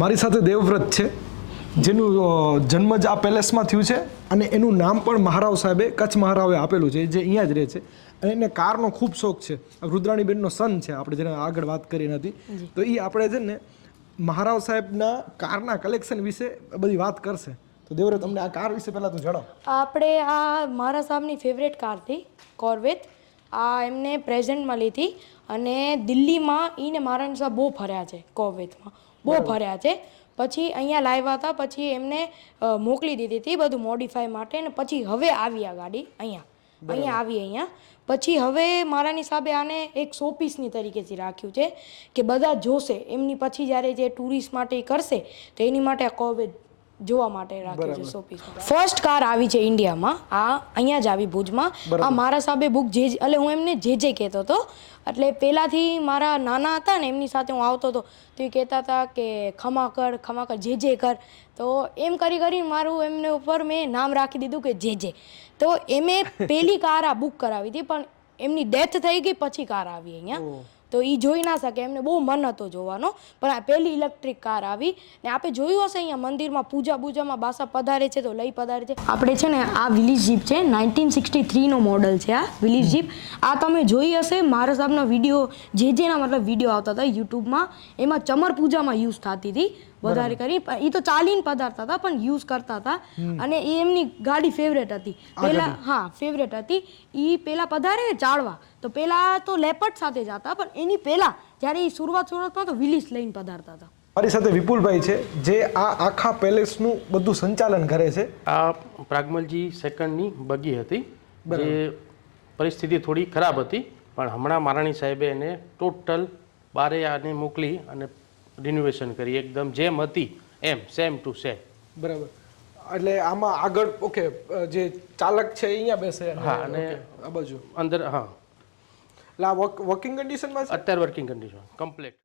મારી સાથે દેવવ્રત છે, જેનું જન્મ જ આ પેલેસમાં થયું છે અને એનું નામ પણ મહારાવ સાહેબે કચ્છ મહારાવે આપેલું છે, જે અહીંયા જ રહે છે. અને એને કારનો ખૂબ શોખ છે. રુદ્રાણીબેનનો સન છે, આપણે જેને આગળ વાત કરી નથી, તો એ આપણે છે ને મહારાવ સાહેબના કારના કલેક્શન વિશે બધી વાત કરશે. તો દેવવ્રત, તમને આ કાર વિશે પહેલાં તો જણાવો. આપણે આ મારા સાહેબની ફેવરેટ કાર હતી, કોર્વેટ. આ એમને પ્રેઝન્ટમાં લીધી અને દિલ્હીમાં એને મારા સાહેબ બહુ ફર્યા છે, કોર્વેટમાં બહુ ફર્યા છે. પછી અહીંયા લાવ્યા હતા, પછી એમને મોકલી દીધી હતી બધું મોડિફાઈ માટે, ને પછી હવે આવી આ ગાડી અહીંયા. પછી હવે મારાની સાહેબે આને એક શોપીસની તરીકેથી રાખ્યું છે કે બધા જોશે એમની પછી જ્યારે જે ટુરિસ્ટ માટે કરશે તો એની માટે આ કોર્વેટ જોવા માટે રાખ્યું છે શોપીસ. ફર્સ્ટ કાર આવી છે ઇન્ડિયામાં, આ અહીંયા જ આવી ભુજમાં. આ મારા સાહેબે બુક એટલે હું એમને જે કહેતો હતો. એટલે પહેલાંથી મારા નાના હતા ને એમની સાથે હું આવતો હતો તો એ કહેતા હતા કે ખમા કર જે કર. તો એમ કરી મારું એમને ઉપર મેં નામ રાખી દીધું કે જે. તો એમે પહેલી કાર આ બુક કરાવી હતી, પણ એમની ડેથ થઈ ગઈ પછી કાર આવી અહીંયા. તો એ જોઈ ના શકે, એમને બહુ મન હતો જોવાનો, પણ આ પહેલી ઇલેક્ટ્રિક કાર આવી. ને આપણે જોયું હશે અહીંયા મંદિરમાં પૂજામાં બાસા પધારે છે તો લઈ પધારે છે. આપણે છે ને આ વિલીજ જીપ છે, 1963નો મોડલ છે આ વિલીજ જીપ. આ તમે જોઈ હશે મારા સાહેબના વિડીયો જેના મતલબ વિડીયો આવતા હતા યુટ્યુબમાં, એમાં ચમર પૂજામાં યુઝ થતી હતી વધારે કરી. એ તો ચાલીને પધારતા હતા પણ યુઝ કરતા હતા, અને એ એમની ગાડી ફેવરેટ હતી ફેવરેટ હતી. એ પેલા પધારે ચાળવા તો પેલા તો લેપર્ડ સાથે જતા, પણ એની પહેલા જ્યારે એ શરૂઆતમાં તો વિલીસ લઈને પધારતા હતા. મારી સાથે વિપુલભાઈ છે, જે આ આખા પેલેસનું બધું સંચાલન કરે છે. આ પ્રાગમલજી સેકન્ડની બગી હતી, જે પરિસ્થિતિ થોડી ખરાબ હતી, પણ હમણાં મહારાણી સાહેબે એને ટોટલ બારે આને મોકલી અને રિનોવેશન કરી, એકદમ જેમ હતી એમ સેમ ટુ સેમ. બરાબર. એટલે આમાં આગળ જે ચાલક છે અહીંયા બેસે, હા, અને આ બાજુ અંદર, હા, એટલે આ વર્કિંગ કન્ડિશનમાં છે અત્યારે વર્કિંગ કન્ડિશન કમ્પ્લીટ.